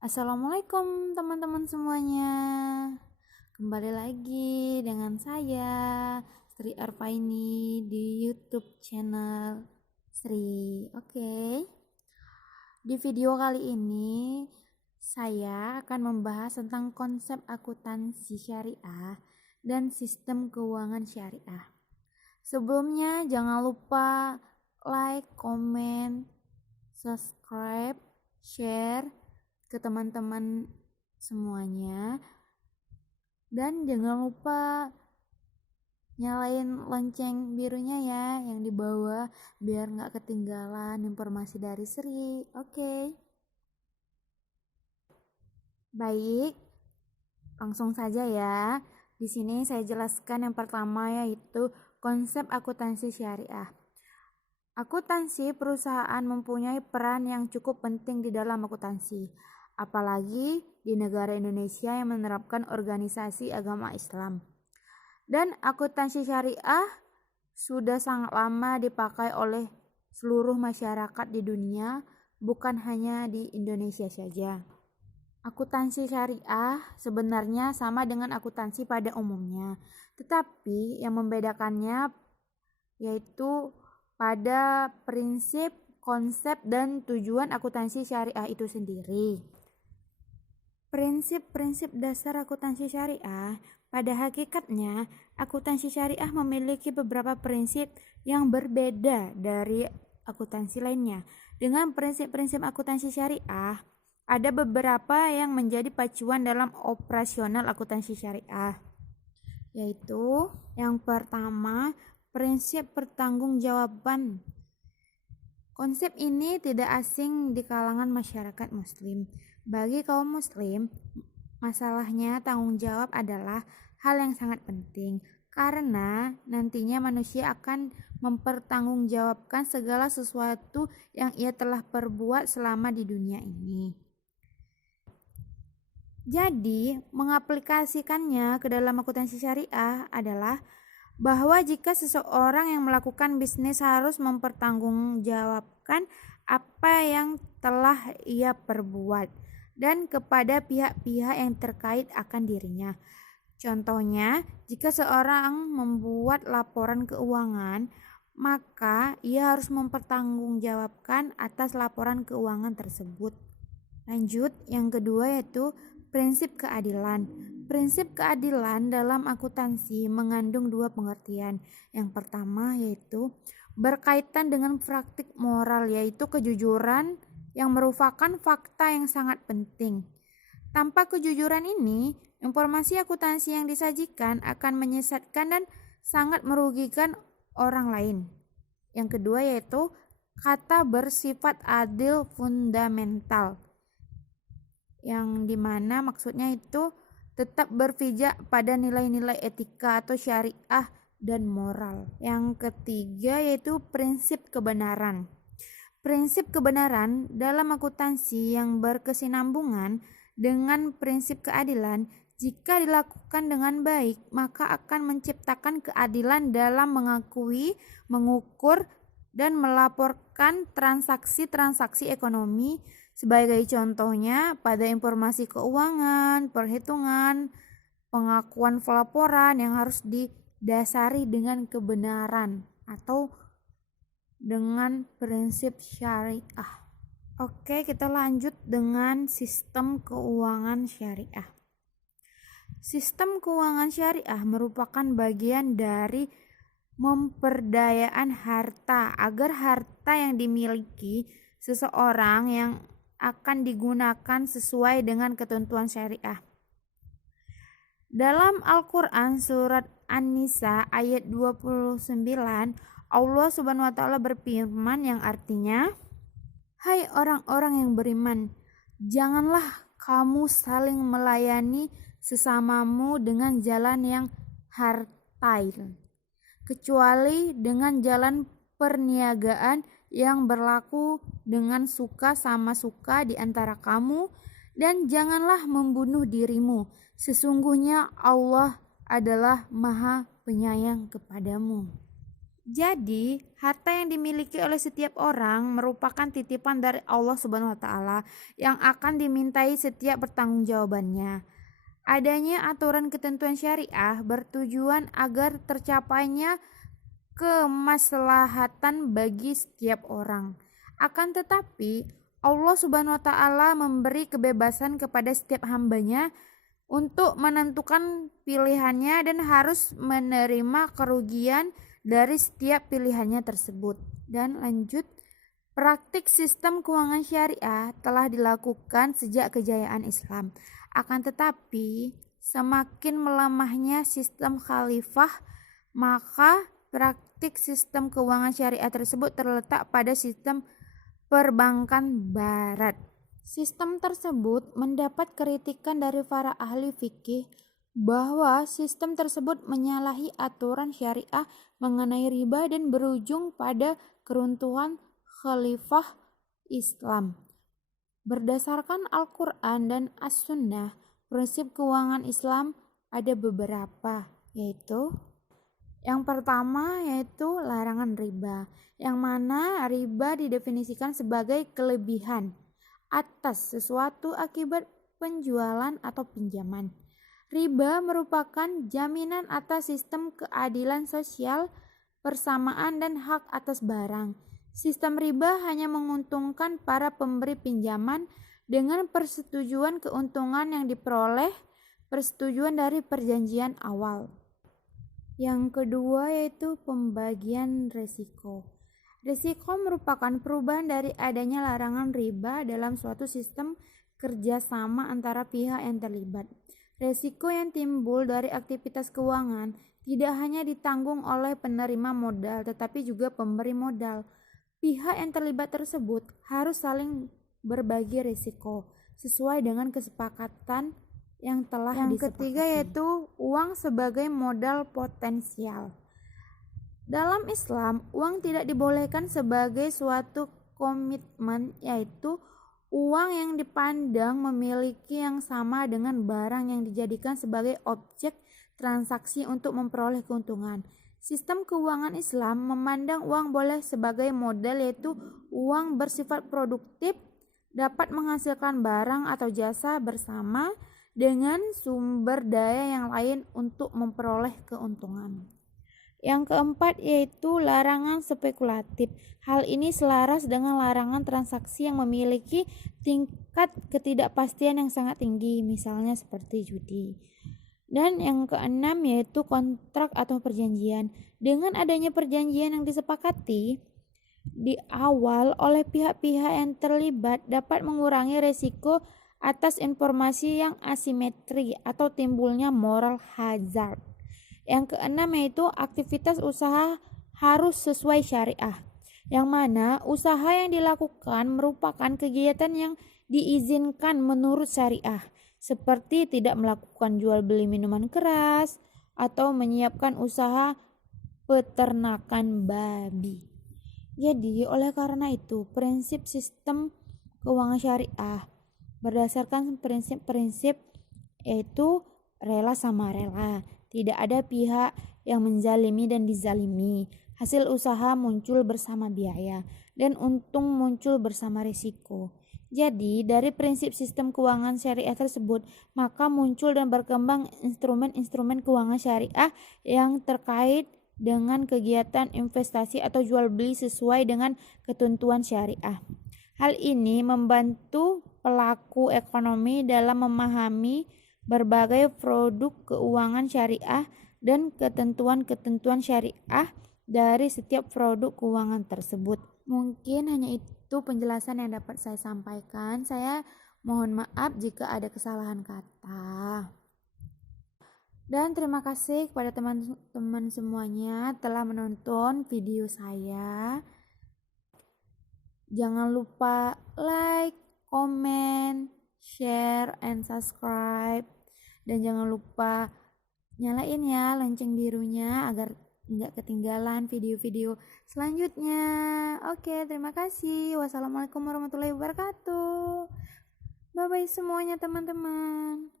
Assalamualaikum teman-teman semuanya. Kembali lagi dengan saya Sri Arfaini di YouTube channel Sri. Oke. Di video kali ini saya akan membahas tentang konsep akuntansi syariah dan sistem keuangan syariah. Sebelumnya jangan lupa like, comment, subscribe, share ke teman-teman semuanya, dan jangan lupa nyalain lonceng birunya ya yang di bawah biar nggak ketinggalan informasi dari Sri. Oke. Baik, langsung saja ya. Di sini saya jelaskan yang pertama yaitu konsep akuntansi syariah. Akuntansi perusahaan mempunyai peran yang cukup penting di dalam akuntansi, apalagi di negara Indonesia yang menerapkan organisasi agama Islam. Dan akuntansi syariah sudah sangat lama dipakai oleh seluruh masyarakat di dunia, bukan hanya di Indonesia saja. Akuntansi syariah sebenarnya sama dengan akuntansi pada umumnya, tetapi yang membedakannya yaitu pada prinsip, konsep, dan tujuan akuntansi syariah itu sendiri. Prinsip-prinsip dasar akuntansi syariah, pada hakikatnya akuntansi syariah memiliki beberapa prinsip yang berbeda dari akuntansi lainnya. Dengan prinsip-prinsip akuntansi syariah, ada beberapa yang menjadi pacuan dalam operasional akuntansi syariah, yaitu yang pertama, prinsip pertanggungjawaban. Konsep ini tidak asing di kalangan masyarakat muslim. Bagi kaum muslim, masalahnya tanggung jawab adalah hal yang sangat penting karena nantinya manusia akan mempertanggungjawabkan segala sesuatu yang ia telah perbuat selama di dunia ini. Jadi, mengaplikasikannya ke dalam akuntansi syariah adalah bahwa jika seseorang yang melakukan bisnis harus mempertanggungjawabkan apa yang telah ia perbuat dan kepada pihak-pihak yang terkait akan dirinya. Contohnya, jika seorang membuat laporan keuangan, maka ia harus mempertanggungjawabkan atas laporan keuangan tersebut. Lanjut, yang kedua yaitu prinsip keadilan. Prinsip keadilan dalam akuntansi mengandung dua pengertian. Yang pertama yaitu berkaitan dengan praktik moral, yaitu kejujuran yang merupakan fakta yang sangat penting. Tanpa kejujuran ini, informasi akuntansi yang disajikan akan menyesatkan dan sangat merugikan orang lain. Yang kedua yaitu kata bersifat adil fundamental, yang dimana maksudnya itu tetap berpijak pada nilai-nilai etika atau syariah dan moral. Yang ketiga yaitu prinsip kebenaran. Prinsip kebenaran dalam akuntansi yang berkesinambungan dengan prinsip keadilan, jika dilakukan dengan baik, maka akan menciptakan keadilan dalam mengakui, mengukur, dan melaporkan transaksi-transaksi ekonomi. Sebagai contohnya, pada informasi keuangan, perhitungan, pengakuan pelaporan yang harus didasari dengan kebenaran atau dengan prinsip syariah. Oke, kita lanjut dengan sistem keuangan syariah. Sistem keuangan syariah merupakan bagian dari memperdayaan harta agar harta yang dimiliki seseorang yang akan digunakan sesuai dengan ketentuan syariah. Dalam Al-Quran surat An-Nisa ayat 29, Allah Subhanahu wa Ta'ala berfirman yang artinya, "Hai orang-orang yang beriman, janganlah kamu saling melayani sesamamu dengan jalan yang hartail, kecuali dengan jalan perniagaan yang berlaku dengan suka sama suka di antara kamu, dan janganlah membunuh dirimu. Sesungguhnya Allah adalah Maha Penyayang kepadamu." Jadi, harta yang dimiliki oleh setiap orang merupakan titipan dari Allah Subhanahu wa taala yang akan dimintai setiap pertanggungjawabannya. Adanya aturan ketentuan syariah bertujuan agar tercapainya kemaslahatan bagi setiap orang. Akan tetapi, Allah Subhanahu wa taala memberi kebebasan kepada setiap hambanya untuk menentukan pilihannya dan harus menerima kerugian dari setiap pilihannya tersebut. Dan lanjut, praktik sistem keuangan syariah telah dilakukan sejak kejayaan Islam. Akan tetapi, semakin melemahnya sistem khalifah, maka praktik sistem keuangan syariah tersebut terletak pada sistem perbankan barat. Sistem tersebut mendapat kritikan dari para ahli fikih bahwa sistem tersebut menyalahi aturan syariah mengenai riba dan berujung pada keruntuhan khalifah Islam. Berdasarkan Al-Quran dan As-Sunnah, prinsip keuangan Islam ada beberapa, yaitu yang pertama yaitu larangan riba, yang mana riba didefinisikan sebagai kelebihan atas sesuatu akibat penjualan atau pinjaman. Riba merupakan jaminan atas sistem keadilan sosial, persamaan dan hak atas barang. Sistem riba hanya menguntungkan para pemberi pinjaman dengan persetujuan keuntungan yang diperoleh persetujuan dari perjanjian awal. Yang kedua yaitu pembagian risiko. Risiko merupakan perubahan dari adanya larangan riba dalam suatu sistem kerjasama antara pihak yang terlibat. Risiko yang timbul dari aktivitas keuangan tidak hanya ditanggung oleh penerima modal tetapi juga pemberi modal. Pihak yang terlibat tersebut harus saling berbagi risiko sesuai dengan kesepakatan yang telah disepakati. Yang ketiga yaitu uang sebagai modal potensial. Dalam Islam, uang tidak dibolehkan sebagai suatu komitmen, yaitu uang yang dipandang memiliki yang sama dengan barang yang dijadikan sebagai objek transaksi untuk memperoleh keuntungan. Sistem keuangan Islam memandang uang boleh sebagai modal, yaitu uang bersifat produktif, dapat menghasilkan barang atau jasa bersama dengan sumber daya yang lain untuk memperoleh keuntungan. Yang keempat yaitu larangan spekulatif. Hal ini selaras dengan larangan transaksi yang memiliki tingkat ketidakpastian yang sangat tinggi, misalnya seperti judi. Dan yang keenam yaitu kontrak atau perjanjian. Dengan adanya perjanjian yang disepakati di awal oleh pihak-pihak yang terlibat dapat mengurangi risiko atas informasi yang asimetri atau timbulnya moral hazard. Yang keenam yaitu aktivitas usaha harus sesuai syariah, yang mana usaha yang dilakukan merupakan kegiatan yang diizinkan menurut syariah, seperti tidak melakukan jual beli minuman keras atau menyiapkan usaha peternakan babi. Jadi oleh karena itu prinsip sistem keuangan syariah berdasarkan prinsip-prinsip yaitu rela sama rela. Tidak ada pihak yang menzalimi dan dizalimi. Hasil usaha muncul bersama biaya dan untung muncul bersama risiko. Jadi, dari prinsip sistem keuangan syariah tersebut, maka muncul dan berkembang instrumen-instrumen keuangan syariah yang terkait dengan kegiatan investasi atau jual beli sesuai dengan ketentuan syariah. Hal ini membantu pelaku ekonomi dalam memahami berbagai produk keuangan syariah dan ketentuan-ketentuan syariah dari setiap produk keuangan tersebut. Mungkin hanya itu penjelasan yang dapat saya sampaikan. Saya mohon maaf jika ada kesalahan kata. Dan terima kasih kepada teman-teman semuanya telah menonton video saya. Jangan lupa like, comment, share, and subscribe. Dan jangan lupa nyalain ya lonceng birunya agar nggak ketinggalan video-video selanjutnya. Oke, terima kasih. Wassalamualaikum warahmatullahi wabarakatuh. Bye-bye semuanya teman-teman.